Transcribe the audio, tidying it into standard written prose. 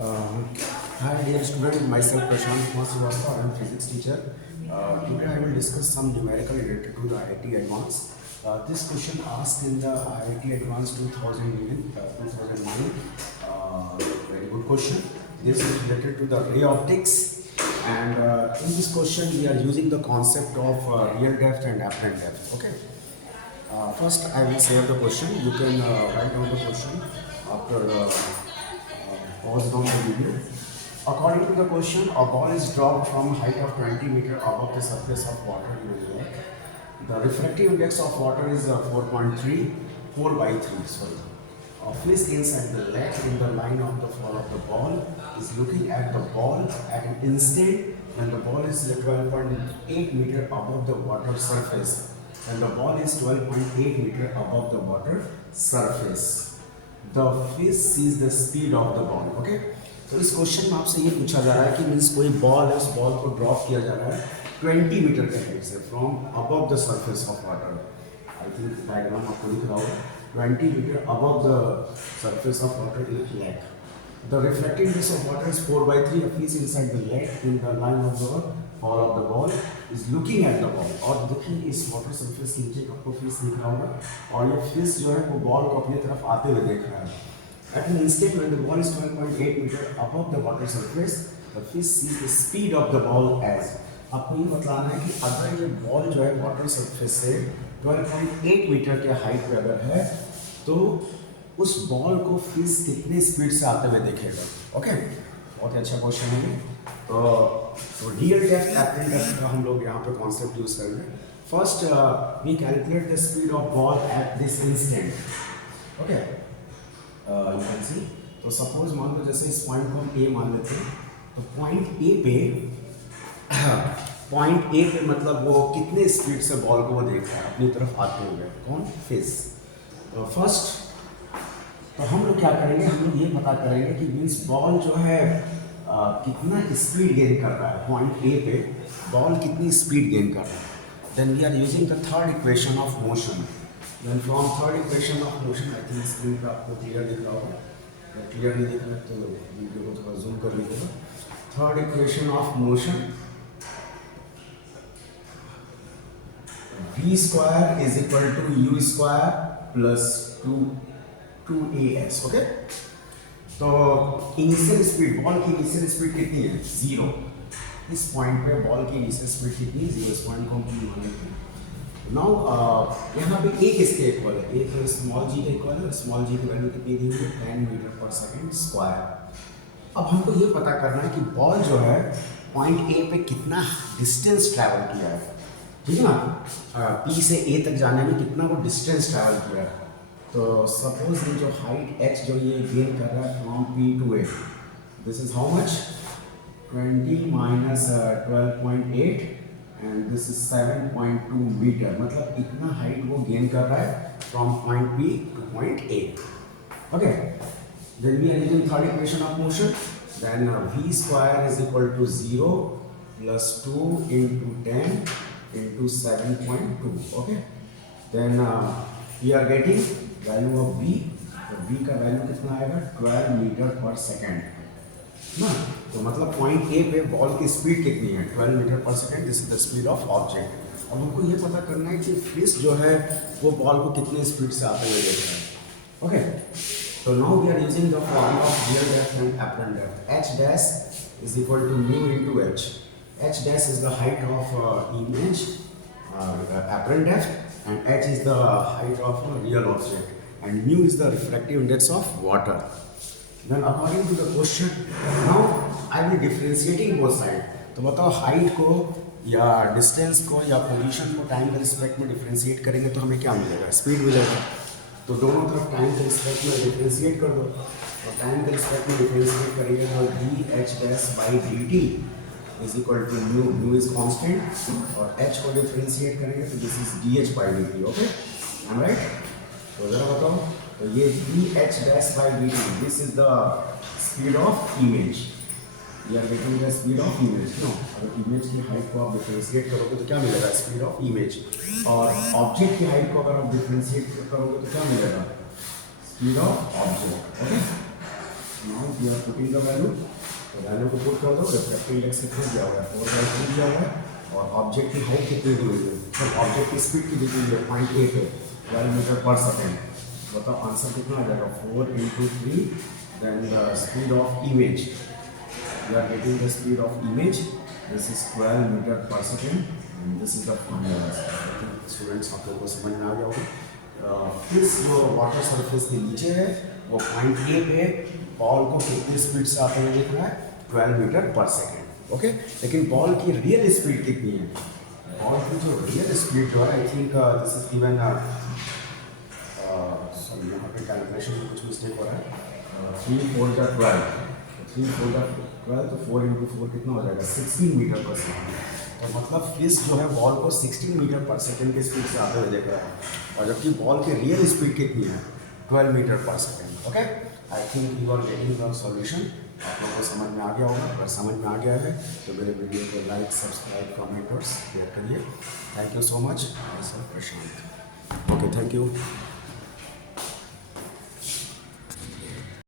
Uh, Hi dear student, myself Prashant Kumar Srivastava, I am physics teacher. Today I will discuss some numerical related to the IIT Advanced. This question asked in the IIT Advanced 2009. Very good question. This is related to the ray optics, and in this question we are using the concept of real depth and apparent depth. Okay. First, I will say the question. You can write down the question after pause down the video. According to the question, a ball is dropped from a height of 20 meter above the surface of water in a lake. The refractive index of water is 4.3, 4 by 3. Sorry. A fish inside the lake in the line of the fall of the ball is looking at the ball at an instant when the ball is 12.8 meter above the water surface. And the ball is 12.8 meter above the water surface. The fish sees the speed of the ball. Okay. तो इस question में आपसे ये पूछा जा रहा है कि मीन्स कोई बॉल है, उस बॉल को ड्रॉप किया जा रहा है 20 मीटर के हाइट से from above the surface of water. I think diagram आपको दिख रहा होगा. 20 metre above the surface of water in lake. The reflective index of water is 4 by 3. A fish inside the lake in the line of the fall of the ball is looking at the ball. और देखिए इस water surface के नीचे आपको fish दिख रहा होगा और ये फिश जो है वो बॉल को अपनी तरफ आते हुए देख रहा है. At an instant when the ball is 12.8 meter above the water surface, the fish sees the speed of the ball as. आपको ये बताना है कि अगर ये बॉल जो है वाटर सरफेस से 12.8 मीटर के हाइट पे अगर है तो उस बॉल को फिश कितने स्पीड से आते हुए देखेगा. ओके, बहुत ही अच्छा क्वेश्चन है. तो रियल डेप्थ एपरेंट डेप्थ का हम लोग यहाँ पे कॉन्सेप्ट यूज करेंगे. First we calculate the speed of ball at this instant. Okay, you can see. तो सपोज मान लो जैसे इस पॉइंट को हम ए मान लेते हैं, तो पॉइंट ए पे मतलब वो कितने स्पीड से बॉल को वो देख रहा है अपनी तरफ आते हुए. कौन? फिश. तो फर्स्ट तो हम लोग क्या करेंगे, हम लोग ये पता करेंगे कि मीन्स बॉल जो है कितना स्पीड गेन कर रहा है. पॉइंट ए पे बॉल कितनी स्पीड गेन कर रहा है. Then we are using the third equation of motion. Then from third equation of motion, I think screen पे आपको क्लियर दिख रहा होगा. अगर क्लियर नहीं दिख रहा तो वीडियो को थोड़ा जूम कर लीजिएगा. Third equation of motion, v square is equal to u square plus 2as. Okay, तो इनिशियल स्पीड, बॉल की इनिशियल स्पीड कितनी है? 0. इस पॉइंट पे बॉल की इनिशियल स्पीड कितनी है? 0. इस पॉइंट को हम मान लेते हैं. नाउ यहाँ पे ए किसके इक्वल है? ए तो स्मॉल जी के इक्वल है. स्मॉल जी की वैल्यू कितनी दी हुई है? 10 मीटर पर सेकेंड स्क्वायर. अब हमको ये पता करना है कि बॉल जो है पॉइंट ए पे कितना डिस्टेंस ट्रैवल किया है. ठीक है ना, पी से ए तक जाने में कितना वो डिस्टेंस ट्रैवल किया है. तो सपोज ये जो हाइट एच जो ये गेन कर रहा है from P to A, this is how much? 20 minus 12.8 and this is 7.2 metre. मतलब इतना हाइट वो गेन कर रहा है from point B to point A. Okay, then we are using third equation of motion. Then v square is equal to 0 plus 2 into 10 into 7.2. Okay, then we are getting value of v. तो v का value कितना आएगा? 12 metre per second ना. तो मतलब point A पे ball की speed कितनी है? 12 metre per second. This is the speed of object. अब हमको ये पता करना है कि फिश जो है वो बॉल को कितने स्पीड से आते हुए देख रहा है. ओके, तो now we are using the formula of real depth and apparent depth. h dash is equal to mu into h. h dash is the height of image, the apparent depth, and h is the height of a real object, and mu is the refractive index of water. Then according to the question, now I will differentiating both side. तो बताओ height को या distance को या position को time के respect में differentiate करेंगे तो हमें क्या मिलेगा? स्पीड मिलेगा. तो दोनों तरफ टाइम के रिस्पेक्ट में डिफ्रेंशिएट कर दो. तो टाइम के रिस्पेक्ट में डिफ्रेंशिएट करेंगे तो dh dash by dt is equal to mu. mu is constant और h को डिफ्रेंशिएट करेंगे तो this is dh by dt. Okay, I am right? तो जरा बताओ, तो ये dh dash by dt, this is the speed of image. We are getting the speed of image. No, अगर इमेज की हाइट को आप डिफरेंशिएट करोगे तो क्या मिलेगा? Speed of image. और ऑब्जेक्ट की हाइट को अगर आप डिफरेंशिएट करोगे तो क्या मिलेगा? Speed of object. Okay, now you are putting the value, तो वैल्यू को पुट कर दो, रिफ्रैक्टिव इंडेक्स कितना दिया हुआ है 4/2 दिया हुआ है, और ऑब्जेक्ट की हाइट कितनी दी हुई है, तो ऑब्जेक्ट की स्पीड कितनी दी हुई है 0.8 है, 12 मीटर पर सेकेंड। बताओ आंसर कितना आ जाएगा, 4 × 3, then the speed of image, you are getting the speed of image, this is 12 meter per second and this is the formula। Students आप लोगों को समझ में आ गया होगा। इस जो वाटर सरफेस के नीचे है वो पॉइंट ए पे बॉल को कितनी स्पीड से आते हुए दिख रहा है, 12 मीटर पर सेकेंड। ओके, लेकिन बॉल की रियल स्पीड कितनी है, बॉल की जो रियल स्पीड जो है, I think this is given, sorry यहाँ पे कैलकुलेशन में कुछ मिस्टेक हो रहा है, 3 × 4 = 12, 3 × 4 = 12, तो 4 × 4 कितना हो जाएगा, 16 मीटर पर सेकेंड। तो मतलब फिश जो है बॉल को 16 मीटर पर सेकेंड की स्पीड से आते हुए देख रहा है, और जबकि बॉल की रियल स्पीड कितनी है, 12 metre per second. Okay, I think you are getting the solution. आप लोगों को समझ में आ गया होगा, अगर समझ में आ गया है तो मेरे वीडियो को लाइक, सब्सक्राइब, कमेंट और शेयर करिए। Thank you so much. Prashant. Okay, thank you.